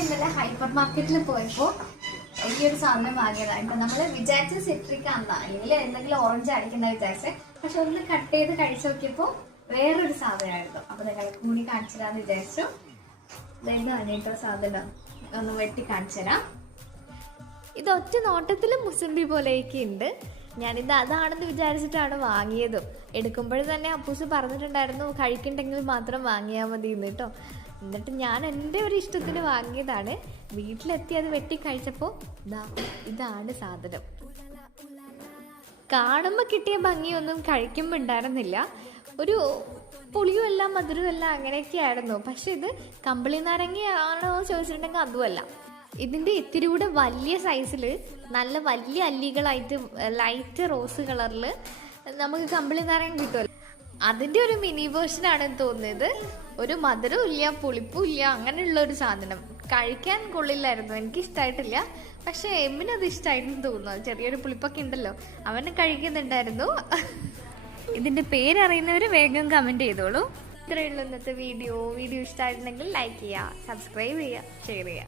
ഇന്നലെ ഹൈപ്പർ മാർക്കറ്റിൽ പോയപ്പോ ഈ ഒരു സാധനം വാങ്ങിയതാണ് ഇപ്പൊ നമ്മൾ വിചാരിച്ച സിട്രിക് ആണെന്നാ. അല്ലെങ്കിൽ എന്തെങ്കിലും ഓറഞ്ച് അടിക്കുന്ന വിചാരിച്ചേ. പക്ഷെ ഒന്ന് കട്ട് ചെയ്ത് കഴിച്ചു നോക്കിയപ്പോ വേറൊരു സാധനമായിരുന്നു. അപ്പൊ നിങ്ങളെ കൂടി കാണിച്ചു തരാന്ന് വിചാരിച്ചു ഇതെന്താ കേട്ടോ സാധനം ഒന്ന് വെട്ടി കാണിച്ചു തരാം ഇത് ഒറ്റ നോട്ടത്തിൽ മുസമ്പി പോലെയൊക്കെ ഉണ്ട്. ഞാനിത് അതാണെന്ന് വിചാരിച്ചിട്ടാണ് വാങ്ങിയതും. എടുക്കുമ്പോഴും തന്നെ അപ്പൂസ് പറഞ്ഞിട്ടുണ്ടായിരുന്നു കഴിക്കണ്ടെങ്കിൽ മാത്രം വാങ്ങിയാൽ മതി എന്ന് കേട്ടോ എന്നിട്ട് ഞാൻ എന്റെ ഒരു ഇഷ്ടത്തിന് വാങ്ങിയതാണ്. വീട്ടിലെത്തി അത് വെട്ടി കഴിച്ചപ്പോൾ ഇതാണ് സാധനം. കാണുമ്പോൾ കിട്ടിയ ഭംഗിയൊന്നും കഴിക്കുമ്പോൾ ഉണ്ടായിരുന്നില്ല. ഒരു പുളിയുമല്ല മധുരമല്ല അങ്ങനെയൊക്കെയായിരുന്നു. പക്ഷെ ഇത് കമ്പിളി നാരങ്ങയാണോ ചോദിച്ചിട്ടുണ്ടെങ്കിൽ അതുമല്ല. ഇതിന്റെ ഇത്തിരി കൂടെ വലിയ സൈസിൽ നല്ല വലിയ അല്ലികളായിട്ട് ലൈറ്റ് റോസ് കളറിൽ നമുക്ക് കമ്പിളി നാരങ്ങ കിട്ടുമല്ലോ. അതിന്റെ ഒരു മിനി വേർഷൻ ആണെന്ന് തോന്നിയത് ഒരു മധുരവും ഇല്ല പുളിപ്പും ഇല്ല അങ്ങനെയുള്ള ഒരു സാധനം. കഴിക്കാൻ കൊള്ളില്ലായിരുന്നു. എനിക്ക് ഇഷ്ടമായിട്ടില്ല പക്ഷെ എമ്മിന് അത് ഇഷ്ടമായിട്ടെന്ന് തോന്നുന്നു. ചെറിയൊരു പുളിപ്പൊക്കെ ഉണ്ടല്ലോ. അവന് കഴിക്കുന്നുണ്ടായിരുന്നു. ഇതിന്റെ പേരറിയുന്നവർ വേഗം കമന്റ് ചെയ്തോളൂ. ഇത്രയുള്ള ഇന്നത്തെ വീഡിയോ വീഡിയോ ഇഷ്ടമായിട്ടുണ്ടെങ്കിൽ ലൈക്ക് ചെയ്യുക സബ്സ്ക്രൈബ് ചെയ്യുക ഷെയർ ചെയ്യുക.